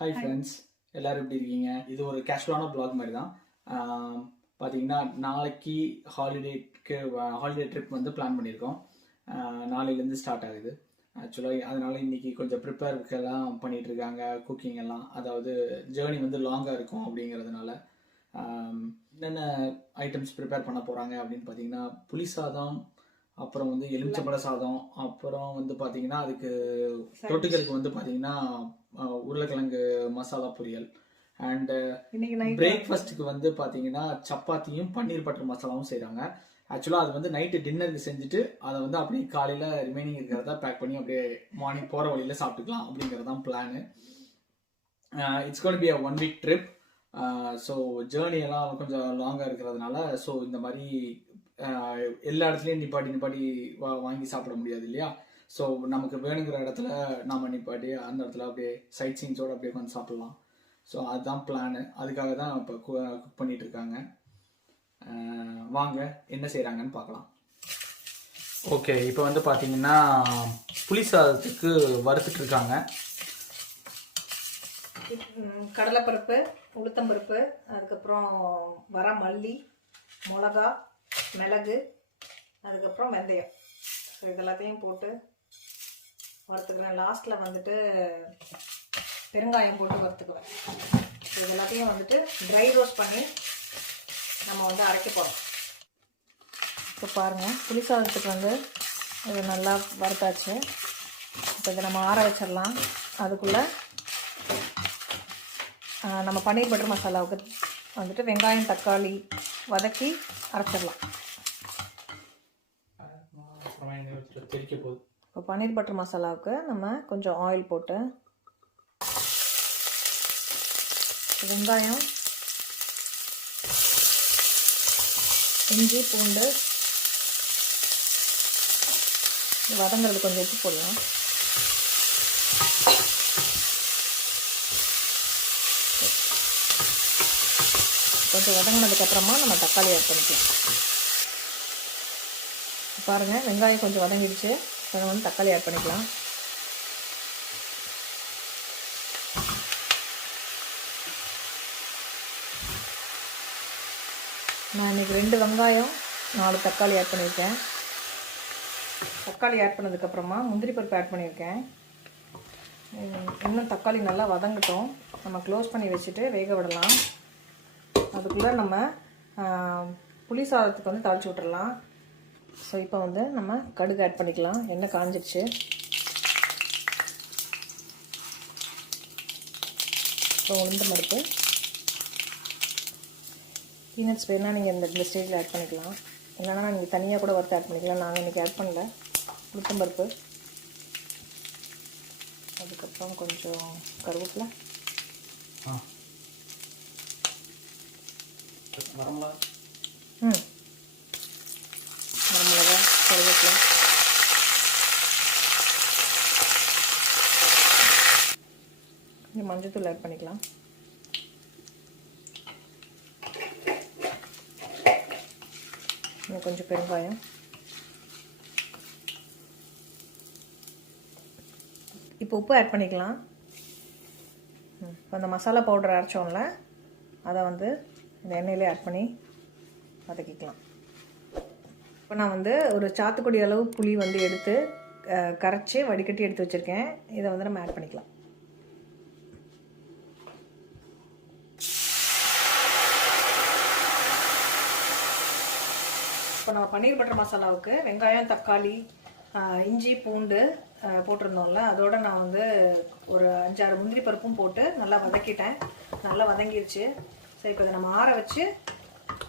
Hi friends, எல்லோரும் எப்படி இருக்கீங்க? இது ஒரு கேஷுவலான vlog மாதிரி தான். பார்த்தீங்கன்னா நாளைக்கு ஹாலிடே ட்ரிப் வந்து பிளான் பண்ணியிருக்கோம். நாளையிலேருந்து ஸ்டார்ட் ஆகுது ஆக்சுவலாக. அதனால் இன்றைக்கி கொஞ்சம் ப்ரிப்பேர்க்கெல்லாம் பண்ணிகிட்ருக்காங்க, குக்கிங் எல்லாம். அதாவது ஜேர்னி வந்து லாங்காக இருக்கும் அப்படிங்கிறதுனால என்னென்ன ஐட்டம்ஸ் ப்ரிப்பேர் பண்ண போகிறாங்க அப்படின்னு பார்த்தீங்கன்னா, புளி சாதம், அப்புறம் வந்து எலுமிச்சம்பழ சாதம், அப்புறம் வந்து பார்த்தீங்கன்னா அதுக்கு தொட்டுக்கிறதுக்கு வந்து பார்த்தீங்கன்னா உருளைக்கிழங்கு மசாலா பொரியல், அண்டு பிரேக்ஃபாஸ்ட்டுக்கு வந்து பார்த்தீங்கன்னா சப்பாத்தியும் பன்னீர் பட்டர் மசாலாவும் செய்கிறாங்க. ஆக்சுவலாக அது வந்து நைட்டு டின்னருக்கு செஞ்சுட்டு அதை வந்து அப்படியே காலையில் ரிமைனிங் இருக்கிறத பேக் பண்ணி அப்படியே மார்னிங் போகிற வழியில் சாப்பிட்டுக்கலாம் அப்படிங்கிறதான் plan. It's gonna be a 1 week trip. So journey எல்லாம் கொஞ்சம் லாங்காக இருக்கிறதுனால ஸோ இந்த மாதிரி எல்லா இடத்துலையும் நிப்பாட்டி வாங்கி சாப்பிட முடியாது இல்லையா? ஸோ நமக்கு வேணுங்கிற இடத்துல நாம் நிப்பாட்டி அந்த இடத்துல அப்படியே சைட் சீன்ஸோடு அப்படியே கொஞ்சம் சாப்பிட்லாம். ஸோ அதுதான் பிளானு. அதுக்காக தான் இப்போ குக் பண்ணிகிட்டு இருக்காங்க. வாங்க என்ன செய்கிறாங்கன்னு பார்க்கலாம். ஓகே, இப்போ வந்து பார்த்தீங்கன்னா புளி சாதத்துக்கு வறுத்துட்டு இருக்காங்க. கடலைப்பருப்பு, உளுத்தம்பருப்பு, அதுக்கப்புறம் வர மல்லி, மிளகா, மிளகு, அதுக்கப்புறம் வெந்தயம். ஸோ இதெல்லாத்தையும் போட்டு வறுத்துக்கிறேன். லாஸ்ட்டில் வந்துட்டு பெருங்காயம் போட்டு வறுத்துக்குவேன். ஸோ இதெல்லாத்தையும் வந்துட்டு ட்ரை ரோஸ்ட் பண்ணி நம்ம வந்து அரைக்க போகிறோம். இப்போ பாருங்கள், புளி சாதத்துக்கு வந்து இது நல்லா வறுத்தாச்சு. இப்போ இதை நம்ம ஆற வச்சிடலாம். அதுக்குள்ளே நம்ம பன்னீர் பட்டர் மசாலாவுக்கு வந்துட்டு வெங்காயம் தக்காளி வதக்கி அரைச்சிடலாம். இப்போ பன்னீர் பட்டர் மசாலாவுக்கு நம்ம கொஞ்சம் ஆயில் போட்டு வெங்காயம், இஞ்சி, பூண்டு வதங்கிறது கொஞ்சம் உப்பு போடலாம். கொஞ்சம் வதங்கினதுக்கப்புறமா நம்ம தக்காளி ஆட் பண்ணிக்கலாம். பாருங்கள், வெங்காயம் கொஞ்சம் வதங்கிடுச்சு. அதை வந்து தக்காளி ஆட் பண்ணிக்கலாம். நான் இன்றைக்கி 2 வெங்காயம் 4 தக்காளி ஆட் பண்ணியிருக்கேன். தக்காளி ஆட் பண்ணதுக்கப்புறமா முந்திரி பருப்பு ஆட் பண்ணியிருக்கேன். இன்னும் தக்காளி நல்லா வதங்கட்டும். நம்ம க்ளோஸ் பண்ணி வச்சுட்டு வேக விடலாம். அதுக்குள்ளே நம்ம புளி சாதத்துக்கு வந்து தாளித்து விட்டுடலாம். ஸோ இப்போ வந்து நம்ம கடுகு ஆட் பண்ணிக்கலாம். எண்ணெய் காஞ்சிடுச்சு. இப்போ உளுந்தம் பருப்பு, பீனட்ஸ் வேணால் நீங்கள் இந்த ஸ்டேஜில் ஆட் பண்ணிக்கலாம். இல்லைனா நீங்கள் தனியாக கூட வறுத்து ஆட் பண்ணிக்கலாம். நாங்கள் இன்றைக்கி ஆட் பண்ணல. உளுத்தம் பருப்பு, அதுக்கப்புறம் கொஞ்சம் கருவேப்பிலை, வரமிளகா, கருவேப்பிலை, கொஞ்சம் மஞ்சத்தூள் ஆட் பண்ணிக்கலாம். இன்னும் கொஞ்சம் பெருங்காயம், இப்போ உப்பு ஆட் பண்ணிக்கலாம். இப்போ அந்த மசாலா பவுடர் அரைச்சோம்ல, அதை வந்து இந்த எண்ணெயிலே ஆட் பண்ணி வதக்கிக்கலாம். இப்போ நான் வந்து ஒரு சாத்துக்குடி அளவு புளி வந்து எடுத்து கரைச்சி வடிகட்டி எடுத்து வச்சுருக்கேன். இதை வந்து நம்ம ஆட் பண்ணிக்கலாம். இப்போ நம்ம பன்னீர் பட்டர் மசாலாவுக்கு வெங்காயம், தக்காளி, இஞ்சி, பூண்டு போட்டிருந்தோம்ல, அதோடு நான் வந்து ஒரு 5-6 முந்திரி பருப்பும் போட்டு நல்லா வதக்கிட்டேன். நல்லா வதங்கிடுச்சு. ஸோ இப்போ இதை நம்ம ஆற வச்சு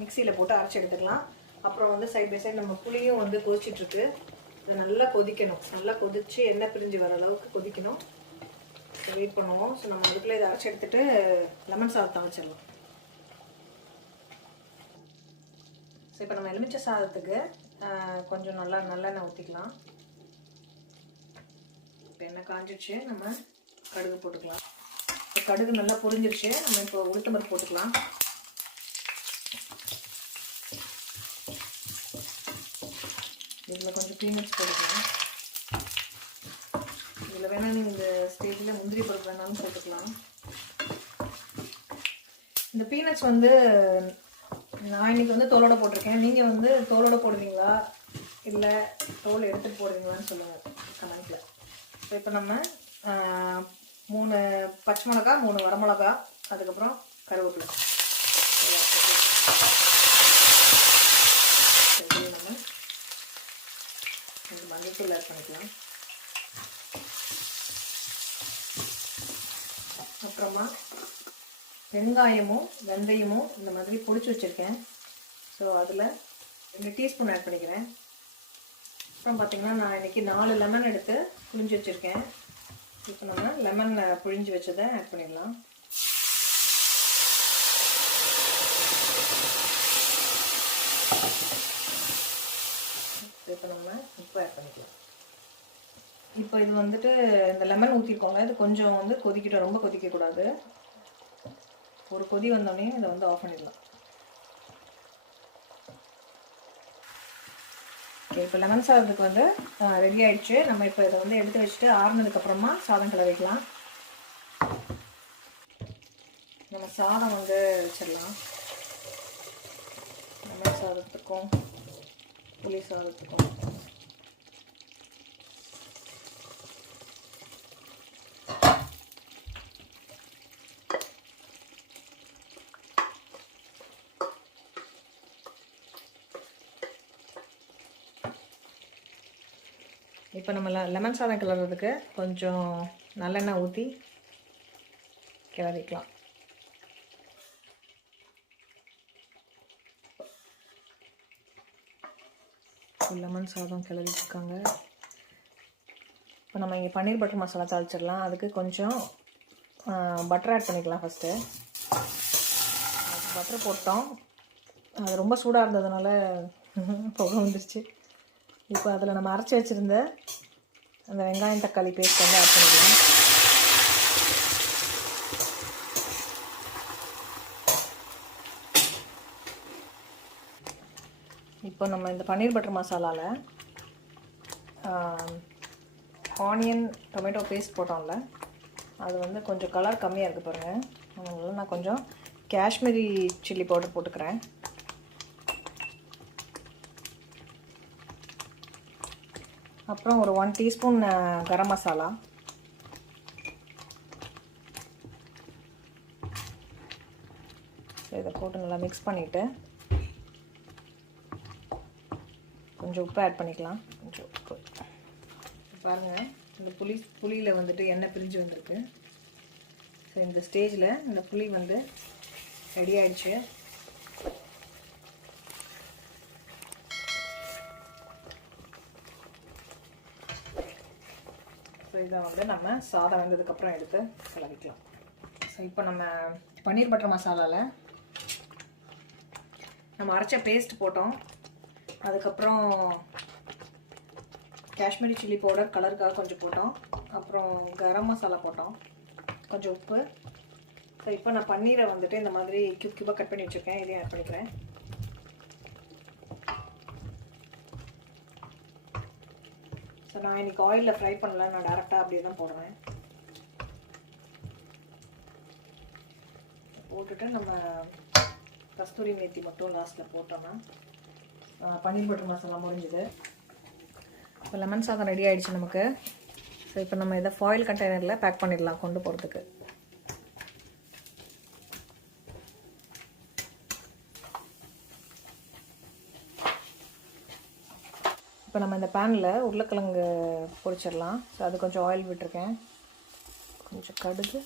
மிக்சியில் போட்டு அரைச்சி எடுத்துக்கலாம். அப்புறம் வந்து சைட் பை சைடு நம்ம புளியும் வந்து கொதிச்சிட்ருக்கு. இதை நல்லா கொதிக்கணும். நல்லா கொதித்து எண்ணெய் பிரிஞ்சு வர அளவுக்கு கொதிக்கணும். வெயிட் பண்ணுவோம். ஸோ நம்ம அதுக்குள்ளே இதை அரைச்சி எடுத்துகிட்டு லெமன் சாதத்தை வச்சிடலாம். ஸோ இப்போ நம்ம எலுமிச்சை சாதத்துக்கு கொஞ்சம் நல்லா நல்லெண்ணெய் ஊற்றிக்கலாம். இப்போ எண்ணெய் காஞ்சிடுச்சு. நம்ம கடுகு போட்டுக்கலாம். இப்போ கடுகு நல்லா பொரிஞ்சிருச்சு. நம்ம இப்போ உளுத்தம்பருப்பு போட்டுக்கலாம். இதில் கொஞ்சம் பீனட்ஸ் போட்டுக்கலாம். இதில் வேணால் நீங்கள் இந்த ஸ்டேஜில் முந்திரி பருப்பு வேணாலும் போட்டுக்கலாம். இந்த பீனட்ஸ் வந்து நான் இன்னைக்கு வந்து தோலோட போட்டிருக்கேன். நீங்கள் வந்து தோலோட போடுவீங்களா இல்லை தோல் எடுத்துகிட்டு போடுவீங்களான்னு சொல்லுங்கள் கமெண்ட்டில். ஸோ இப்போ நம்ம 3 பச்சை மிளகா, 3 வரமிளகா, அதுக்கப்புறம் கருவேப்பிலை நம்ம மஞ்சள் ஆட் பண்ணிக்கலாம். அப்புறமா வெங்காயமும் வெந்தயமும் இந்த மாதிரி பொடிச்சு வச்சுருக்கேன். ஸோ அதில் 2 டீஸ்பூன் ஆட் பண்ணிக்கிறேன். அப்புறம் பார்த்திங்கன்னா நான் இன்றைக்கி 4 லெமன் எடுத்து புழிஞ்சு வச்சுருக்கேன். இப்போ நம்ம லெமன் புழிஞ்சு வச்சதை ஆட் பண்ணிடலாம். இப்போ நம்ம உப்பு ஆட் பண்ணிக்கலாம். இப்போ இது வந்துட்டு இந்த லெமன் ஊற்றிருக்கோங்க, இது கொஞ்சம் வந்து கொதிக்கிட்டோம், ரொம்ப கொதிக்கக்கூடாது. ஒரு கொதி வந்தோடனே இதை வந்து ஆஃப் பண்ணிடலாம். ஓகே, இப்போ லெமன் சாதத்துக்கு வந்து ரெடி ஆயிடுச்சு. நம்ம இப்போ இதை வந்து எடுத்து வச்சுட்டு ஆறுனதுக்கப்புறமா சாதம் கிளறிக்கலாம். நம்ம சாதம் வந்து வச்சிடலாம். லெமன் சாதத்துக்கும் புளி சாதத்துக்கும் இப்போ நம்ம லெமன் சாதம் கிளறதுக்கு கொஞ்சம் நல்லெண்ணெய் ஊற்றி கிளறிக்கலாம். லெமன் சாதம் கிளறிருக்காங்க. இப்போ நம்ம இங்கே பன்னீர் பட்டர் மசாலா தாளிச்சிடலாம். அதுக்கு கொஞ்சம் பட்டர் ஆட் பண்ணிக்கலாம். ஃபஸ்ட்டு பட்டர் போட்டோம், அது ரொம்ப சூடாக இருந்ததுனால புகை வந்துருச்சு. இப்போ அதில் நம்ம அரைச்சி வச்சுருந்த அந்த வெங்காயம் தக்காளி பேஸ்ட் வந்து ஆட் பண்ணிக்கலாம். இப்போ நம்ம இந்த பன்னீர் பட்டர் மசாலாவில் ஆனியன் டொமேட்டோ பேஸ்ட் போட்டோம்ல, அது வந்து கொஞ்சம் கலர் கம்மியாக இருக்குது பாருங்கள். அதனால நான் கொஞ்சம் காஷ்மீரி சில்லி பவுடர் போட்டுக்கிறேன். அப்புறம் ஒரு 1 டீஸ்பூன் கரம் மசாலா, இதை போட்டு நல்லா மிக்ஸ் பண்ணிவிட்டு கொஞ்சம் உப்பு ஆட் பண்ணிக்கலாம். கொஞ்சம் உப்பு பாருங்கள், இந்த புளியில் வந்துட்டு எண்ணெய் பிரிஞ்சு வந்திருக்கு. ஸோ இந்த ஸ்டேஜில் இந்த புளி வந்து ரெடி ஆயிடுச்சு. ஸோ இதை வந்து நம்ம சாதம் வெந்ததுக்கப்புறம் எடுத்து கிளறிக்கலாம். ஸோ இப்போ நம்ம பன்னீர் பட்டர் மசாலாவில் நம்ம அரைச்ச பேஸ்ட் போட்டோம். அதுக்கப்புறம் காஷ்மீரி சில்லி பவுடர் கலருக்காக கொஞ்சம் போட்டோம். அப்புறம் கரம் மசாலா போட்டோம், கொஞ்சம் உப்பு. ஸோ இப்போ நான் பன்னீரை வந்துட்டு இந்த மாதிரி கியூபாக கட் பண்ணி வச்சுருக்கேன், இதையும் ஆட் பண்ணிக்கிறேன். ஸோ நான் இன்றைக்கி ஆயிலில் ஃப்ரை பண்ணல, நான் டேரெக்டாக அப்படியே தான் போடுறேன். போட்டுட்டு நம்ம கஸ்தூரி மேத்தி மட்டும் லாஸ்ட்டில் போட்டோம்னா பன்னீர் பட்டர் மசாலா முடிஞ்சுது. இப்போ லெமன் சாதம் ரெடி ஆகிடுச்சு நமக்கு. ஸோ இப்போ நம்ம இதை ஃபாயில் கண்டெய்னரில் பேக் பண்ணிடலாம் கொண்டு போகிறதுக்கு. இப்போ நம்ம இந்த பேனில் உருளைக்கிழங்கு பொரிச்சிடலாம். ஸோ அது கொஞ்சம் ஆயில் விட்டுருக்கேன், கொஞ்சம் கடுகு,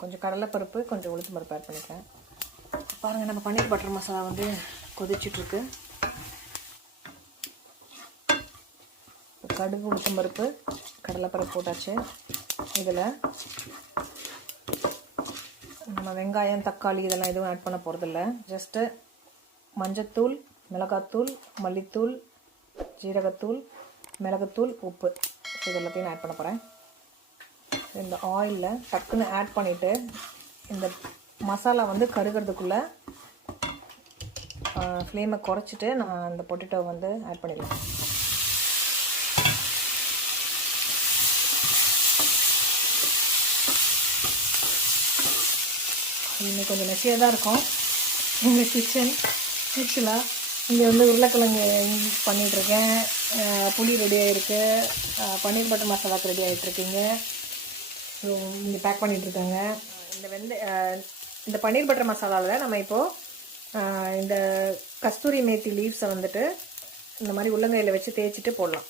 கொஞ்சம் கடலைப்பருப்பு, கொஞ்சம் உளுத்தம் பருப்பு ஆட் பண்ணிக்கிறேன். பாருங்கள், நம்ம பன்னீர் பட்டர் மசாலா வந்து கொதிச்சிட்ருக்கு. கடுகு, உளுத்தம் பருப்பு, கடலைப்பருப்பு போட்டாச்சு. இதில் நம்ம வெங்காயம், தக்காளி இதெல்லாம் எதுவும் ஆட் பண்ண போகிறதில்ல. ஜஸ்ட்டு மஞ்சத்தூள், மிளகாத்தூள், மல்லித்தூள், ஜீரகத்தூள், மிளகுத்தூள், உப்பு இது எல்லாத்தையும் ஆட் பண்ண போகிறேன். இந்த ஆயிலில் டக்குன்னு ஆட் பண்ணிவிட்டு இந்த மசாலா வந்து கருகிறதுக்குள்ளே ஃப்ளேமை குறைச்சிட்டு நம்ம அந்த பொட்டேட்டோ வந்து ஆட் பண்ணிடலாம். இன்னும் கொஞ்சம் மெஸ்ஸியாக தான் இருக்கும் எங்கள் கிச்சன். ஆக்சுவலாக இங்கே வந்து உருளைக்கிழங்கு பண்ணிகிட்ருக்கேன், புளி ரெடி ஆகிருக்கு, பன்னீர் பட்டர் மசாலாவுக்கு ரெடி ஆகிட்ருக்கீங்க. ஸோ இங்கே பேக் பண்ணிகிட்ருக்காங்க. இந்த பன்னீர் பட்டர் மசாலாவில் நம்ம இப்போது இந்த கஸ்தூரி மேத்தி லீவ்ஸை வந்துட்டு இந்த மாதிரி உள்ளங்கையில் வச்சு தேய்ச்சிட்டு போடலாம்.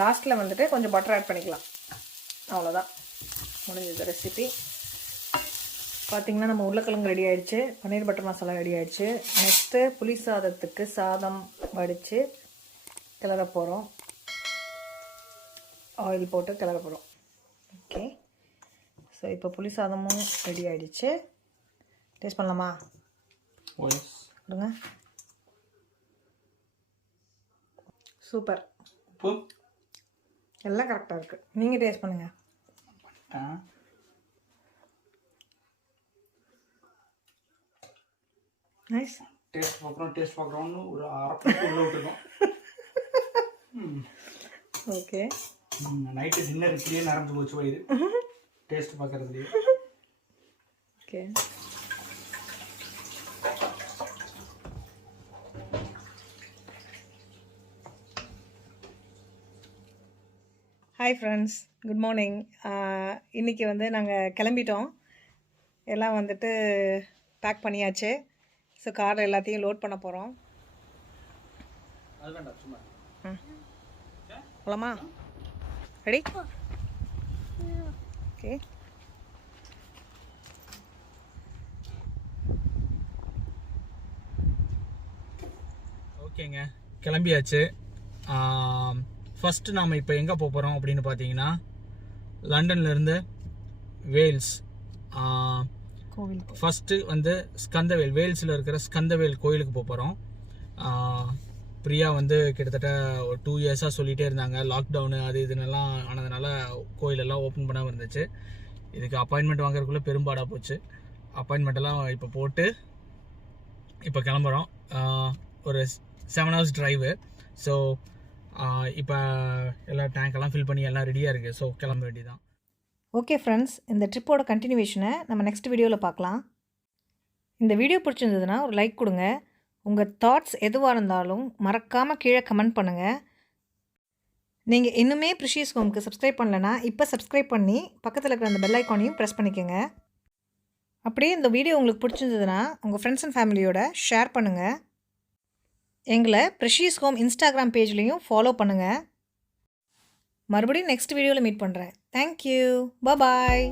லாஸ்ட்டில் வந்துட்டு கொஞ்சம் பட்டர் ஆட் பண்ணிக்கலாம். அவ்வளோதான், முடிஞ்சது ரெசிபி. பார்த்திங்கன்னா நம்ம உருளைக்கிழங்கு ரெடி ஆகிடுச்சு, பன்னீர் பட்டர் மசாலா ரெடி ஆகிடுச்சு. நெக்ஸ்ட்டு புளி சாதத்துக்கு சாதம் வடித்து கிளற போகிறோம், ஆயில் போட்டு கிளற போகிறோம். ஓகே, ஸோ இப்போ புளி சாதமும் ரெடி ஆகிடுச்சு. டேஸ்ட் பண்ணலாமா? கொடுங்க. சூப்பர், எல்லாம் கரெக்டாக இருக்குது. நீங்கள் டேஸ்ட் பண்ணுங்கள். நைஸ். டேஸ்ட் பார்க்குறோம்னு ஒரு அரை உள்ள விட்டுருக்கோம். ஓகே, நைட்டு டின்னர் இப்படியே நடந்து போச்சு வயிறு டேஸ்ட் பார்க்கறதுலேயே. Okay, hi friends, good morning. இன்றைக்கி வந்து நாங்கள் கிளம்பிட்டோம், எல்லாம் வந்துட்டு பேக் பண்ணியாச்சு. ஸோ காரில் எல்லாத்தையும் லோட் பண்ண போகிறோம். போலாமா? ரெடி? ஓகே, ஓகேங்க, கிளம்பியாச்சு. ஃபஸ்ட்டு நாம் இப்போ எங்கே போக போகிறோம் அப்படின்னு பார்த்தீங்கன்னா, லண்டன்லேருந்து வேல்ஸ் கோவில். ஃபஸ்ட்டு வந்து ஸ்கந்தவேல், வேல்ஸில் இருக்கிற ஸ்கந்தவேல் கோயிலுக்கு போக போகிறோம். பிரியா வந்து கிட்டத்தட்ட ஒரு 2 இயர்ஸாக சொல்லிகிட்டே இருந்தாங்க, லாக்டவுனு அது இதுன்னெல்லாம் ஆனதுனால கோயிலெல்லாம் ஓப்பன் பண்ணாமல் இருந்துச்சு. இதுக்கு அப்பாயின்மெண்ட் வாங்குறதுக்குள்ளே பெரும்பாடாக போச்சு. அப்பாயின்மெண்ட்டெல்லாம் இப்போ போட்டு இப்போ கிளம்புறோம். ஒரு 7 hours டிரைவு. ஸோ இப்போ எல்லா டேங்க்கெல்லாம் ஃபில் பண்ணி எல்லாம் ரெடியாக இருக்குது. ஸோ கிளம்ப வேண்டியதான். ஓகே ஃப்ரெண்ட்ஸ், இந்த ட்ரிப்போட கண்டினியூவேஷனை நம்ம நெக்ஸ்ட் வீடியோவில் பார்க்கலாம். இந்த வீடியோ பிடிச்சிருந்ததுன்னா ஒரு லைக் கொடுங்க. உங்கள் தாட்ஸ் எதுவாக இருந்தாலும் மறக்காமல் கீழே கமெண்ட் பண்ணுங்கள். நீங்கள் இன்னுமே ப்ரிஷியஸ் ஹோம்க்கு சப்ஸ்கிரைப் பண்ணலைன்னா இப்போ சப்ஸ்கிரைப் பண்ணி பக்கத்தில் இருக்கிற அந்த பெல் ஐக்கானையும் ப்ரெஸ் பண்ணிக்கோங்க. அப்படியே இந்த வீடியோ உங்களுக்கு பிடிச்சிருந்ததுன்னா உங்கள் ஃப்ரெண்ட்ஸ் அண்ட் ஃபேமிலியோட ஷேர் பண்ணுங்கள். எங்களை ப்ரிஷியஸ் ஹோம் இன்ஸ்டாகிராம் பேஜ்லேயும் ஃபாலோ பண்ணுங்கள். மறுபடியும் நெக்ஸ்ட் வீடியோவில் மீட் பண்ணுறேன். தேங்க்யூ, பாய்.